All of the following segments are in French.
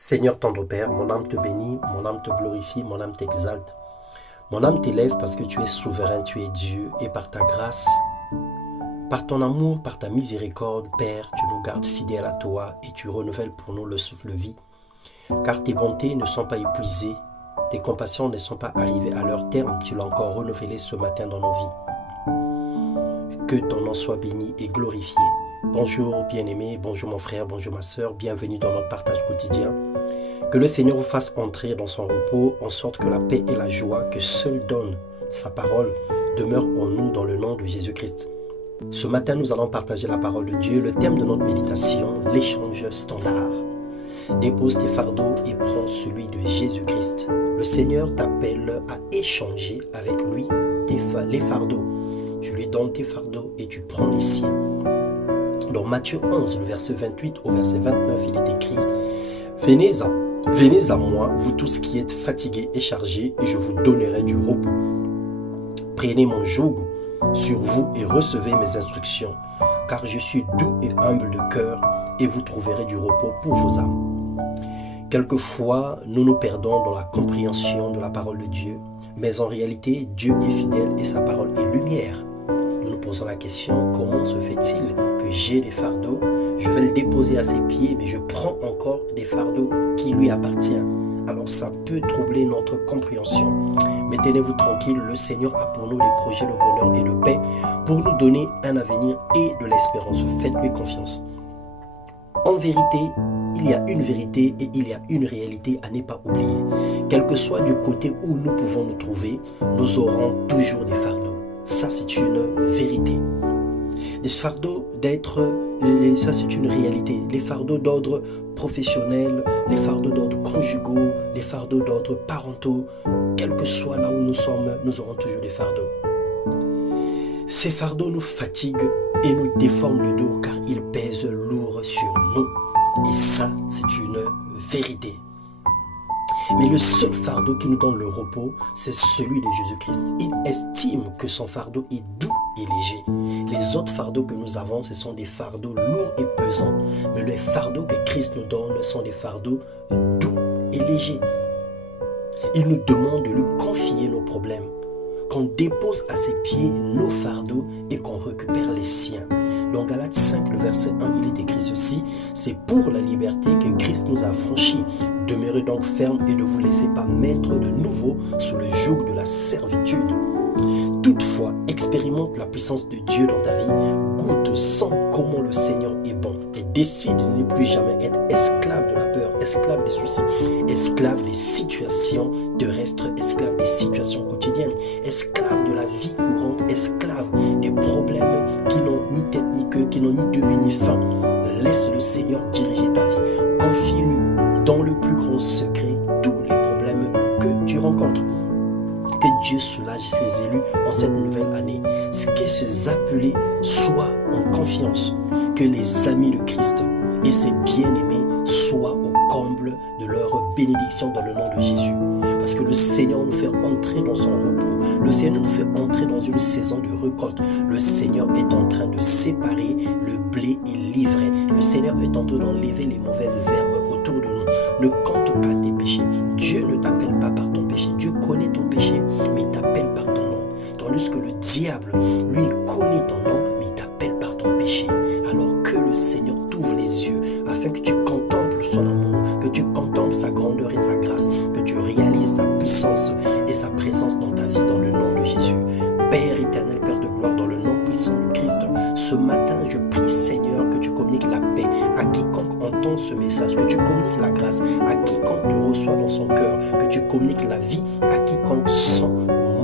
Seigneur tendre Père, mon âme te bénit, mon âme te glorifie, mon âme t'exalte. Mon âme t'élève parce que tu es souverain, tu es Dieu, et par ta grâce, par ton amour, par ta miséricorde, Père, tu nous gardes fidèles à toi et tu renouvelles pour nous le souffle vie. Car tes bontés ne sont pas épuisées, tes compassions ne sont pas arrivées à leur terme, tu l'as encore renouvelé ce matin dans nos vies. Que ton nom soit béni et glorifié. Bonjour bien-aimé, bonjour mon frère, bonjour ma soeur, bienvenue dans notre partage quotidien. Que le Seigneur vous fasse entrer dans son repos, en sorte que la paix et la joie que seul donne sa parole demeurent en nous dans le nom de Jésus-Christ. Ce matin, nous allons partager la parole de Dieu. Le thème de notre méditation, l'échange standard. Dépose tes fardeaux et prends celui de Jésus-Christ. Le Seigneur t'appelle à échanger avec lui les fardeaux. Tu lui donnes tes fardeaux et tu prends les siens. Dans Matthieu 11, le verset 28 au verset 29, il est écrit « Venez à moi, vous tous qui êtes fatigués et chargés, et je vous donnerai du repos. Prenez mon joug sur vous et recevez mes instructions, car je suis doux et humble de cœur, et vous trouverez du repos pour vos âmes. » Quelquefois, nous nous perdons dans la compréhension de la parole de Dieu, mais en réalité, Dieu est fidèle et sa parole est lumière. Nous nous posons la question, comment se fait-il que j'ai des fardeaux, je vais le déposer à ses pieds, mais je prends encore des fardeaux qui lui appartiennent. Alors ça peut troubler notre compréhension. Mais tenez-vous tranquille, le Seigneur a pour nous des projets de bonheur et de paix pour nous donner un avenir et de l'espérance. Faites-lui confiance. En vérité, il y a une vérité et il y a une réalité à ne pas oublier. Quel que soit du côté où nous pouvons nous trouver, nous aurons toujours des fardeaux. Ça, c'est une vérité. Les fardeaux ça c'est une réalité. Les fardeaux d'ordre professionnel, les fardeaux d'ordre conjugaux, les fardeaux d'ordre parentaux, quel que soit là où nous sommes, nous aurons toujours des fardeaux. Ces fardeaux nous fatiguent et nous déforment le dos car ils pèsent lourd sur nous. Et ça, c'est une vérité. Mais le seul fardeau qui nous donne le repos, c'est celui de Jésus-Christ. Il estime que son fardeau est doux et léger. Les autres fardeaux que nous avons, ce sont des fardeaux lourds et pesants. Mais les fardeaux que Christ nous donne sont des fardeaux doux et légers. Il nous demande de lui confier nos problèmes, qu'on dépose à ses pieds nos fardeaux et qu'on récupère les siens. Dans Galates 5, le verset 1, il est écrit ceci: c'est pour la liberté que Christ nous a franchis. Demeurez donc fermes et ne vous laissez pas mettre de nouveau sous le joug de la servitude. Toutefois, expérimente la puissance de Dieu dans ta vie, goûte, sens comment le Seigneur est bon et décide de ne plus jamais être esclave de la peur, esclave des soucis, esclave des situations terrestres, esclave des situations quotidiennes, esclave de la vie courante, esclave des problèmes qui n'ont ni tête ni queue, qui n'ont ni début ni fin. Laisse le Seigneur diriger ta vie. Confie-lui dans le plus grand secret tous les problèmes que tu rencontres. Que Dieu soulage ses élus en cette nouvelle année. Que ces appelés soient en confiance. Que les amis de Christ et ses bien-aimés soient au comble de leur bénédiction dans le nom de Jésus. Parce que le Seigneur nous fait entrer dans son repos. Le Seigneur nous fait entrer dans une saison de récolte. Le Seigneur est en train de séparer le blé et l'ivraie. Le Seigneur est en train d'enlever les mauvaises herbes autour de nous. Ne compte pas tes péchés. Dieu ne t'appelle pas par ton péché. Dieu connaît ton péché, mais il t'appelle par ton nom. Tandis que le diable, lui, connaît ton nom, mais il t'appelle par ton péché. Alors que le Seigneur t'ouvre les yeux afin que tu contemples son amour, que tu contemples sa grandeur et sa grâce, que tu réalises sa puissance et sa présence dans ta vie dans le nom de Jésus. Père éternel, Père de gloire, dans le nom puissant de Christ, ce matin, je prie, Seigneur, que tu communiques la paix à quiconque entend ce message, que tu communiques la grâce à quiconque te reçoit dans son cœur, que tu communiques la vie à quiconque sent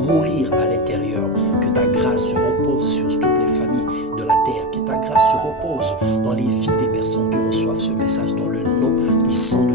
mourir à l'intérieur, que ta grâce se repose sur toutes les familles de la terre, que ta grâce se repose dans les vies des personnes qui reçoivent ce message, dans le nom puissant de